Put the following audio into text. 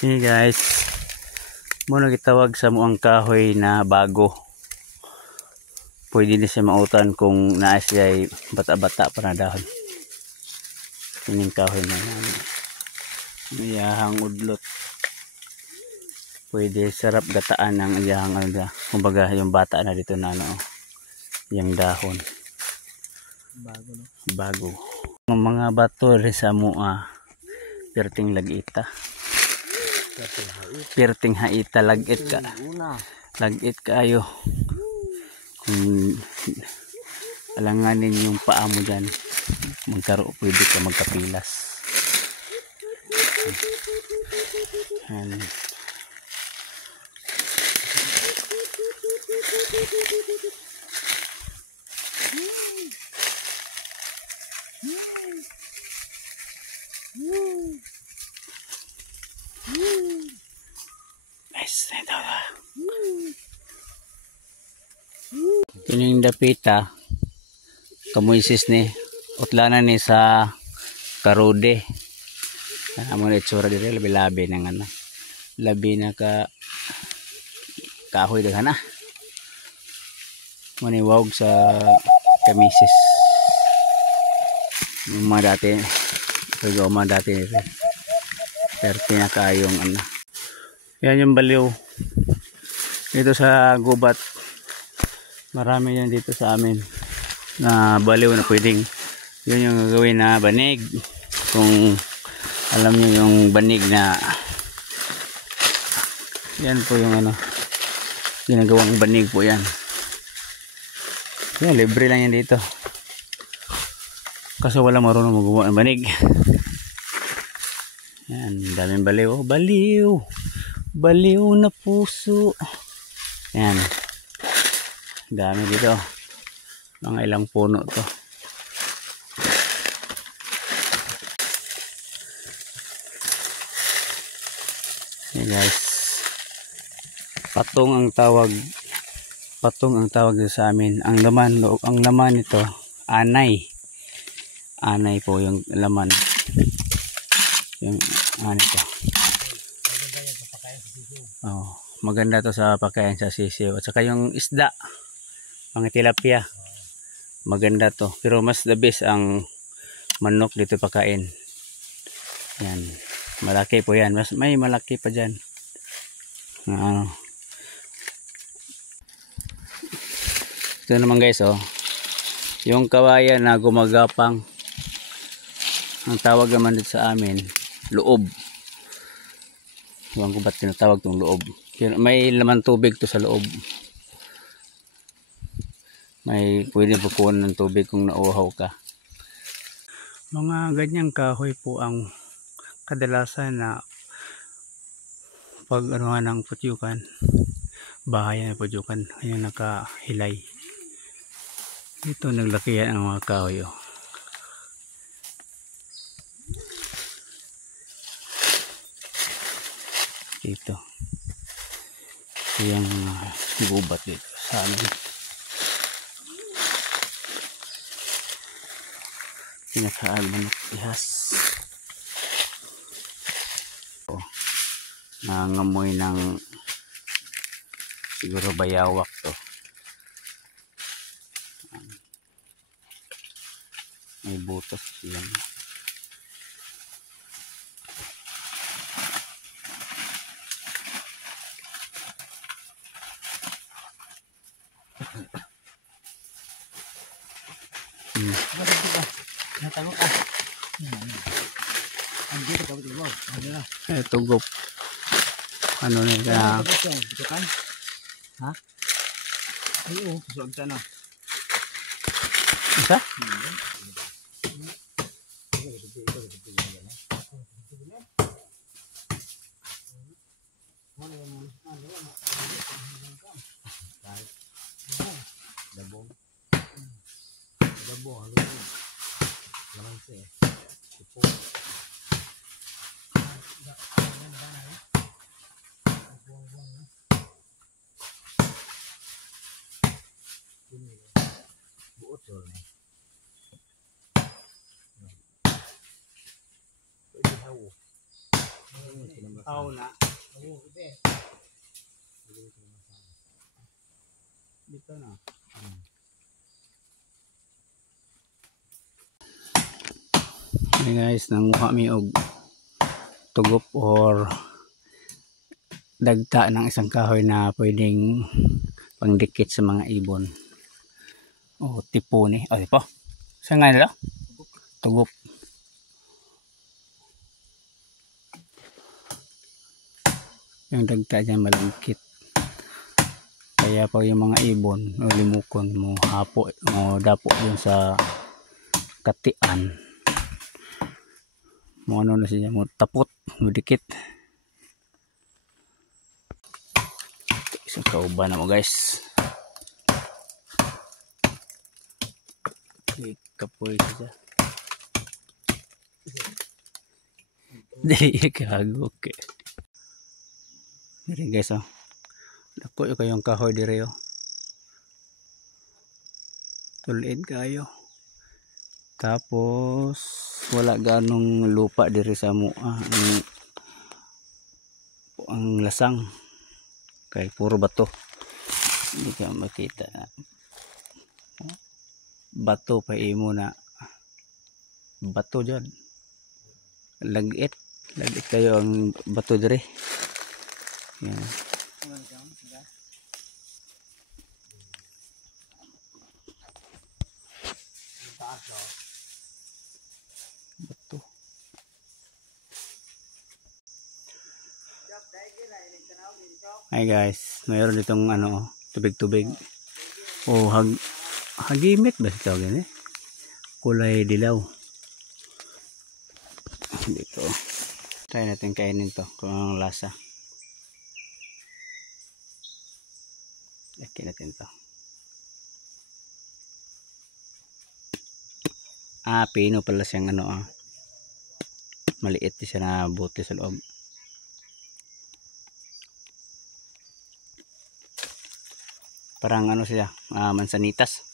Ini guys, muna gitawag sa muang kahoy na bago. Pwede na siya mautan kung naa siya bata-bata pa na dahon. Kining kahoy na iyahang udlot. Pwede sarap gataan ng iyahang kumbaga yung bata na dito na yung dahon. Bago no? Bago. Ang mga bato rin sa mua perting lagita. Perting haita lagit ka. Lagit kaayo. Kung alanganin yung paa mo dyan, pwede ka magkapilas. Nice, ito ka. Kining dapita kamuisis ni utlanan ni sa karude. Amo na itsura dire labi-labi ng labi na kahoy daghan maniwag sa kamisis. Mga dati pagoma dati pero pinakayong yan yung baliw dito sa gubat. Marami yan dito sa amin na baliw na pwedeng yun yung gagawin na banig. Kung alam niyo yung banig na yan po yung ginagawang banig po yan. Yan, libre lang yan dito kaso wala marunong magawa ng banig. Yan, daming baliw. Baliw na puso. Yan, dami dito, mga ilang puno to. Hey guys, patong ang tawag sa amin. Ang laman nito anay po yung laman, yung to. Maganda to sa pakain sa sisiw at saka yung isda, mga tilapia, maganda to. Pero mas the best ang manok dito pakain. Yan, malaki po yan, may malaki pa dyan. Ito naman guys, yung kawayan na gumagapang, ang tawag naman dito sa amin loob. Huwag ko ba't tinatawag itong loob. May laman tubig to sa loob. May pwede pupuan ng tubig kung nauhaw ka. Mga ganyang kahoy po ang kadalasan na pag ng putyukan, bahayan ng putyukan, yung nakahilay. Dito naglakihan ang mga kahoy. Dito yung gubat dito sa amin. Pinakaal manok ihas. Nangamoy ng siguro bayawak to. May butas yan. Natagok andito ka dito ba? Tugop. Ano na ka? Ha? Ayo, suot na. Isa? Dabo, laman siya. Tipo. Buot yun. Pwede hawo. Tao na. Dito na. Hey guys, nanguha mi og tugop or dagta ng isang kahoy na pwedeng pangdikit sa mga ibon. O tipo ni. O tipo. Saan nga nila? Tugop. Yung dagta dyan malangkit. Kaya pag yung mga ibon o limukon mo hapo o dapo dun sa katian. Mo ano na siya mo tapot, mo dikit. Isang kauban na mo guys. Kapoy siya. Dili kagok. Dili guys oh. Dako yung kayong kahoy dire oh. Tulid kayo. Tapos wala ganong lupa dire sa mua. Ang lasang. Kay puro bato. Hindi ka makita. Bato pa imo na. Bato dyan. Lagit kayo ang bato dire. Yan. Bato. Hi guys, mayroon ditong ano, tubig-tubig. O hagimit ba ito gani? Kulay dilaw. Dito. Try natin kainin to kung ang lasa. Laki natin to. Pino pala siyang ano maliit siya na buti sa loob. Parang ano siya, mansanitas.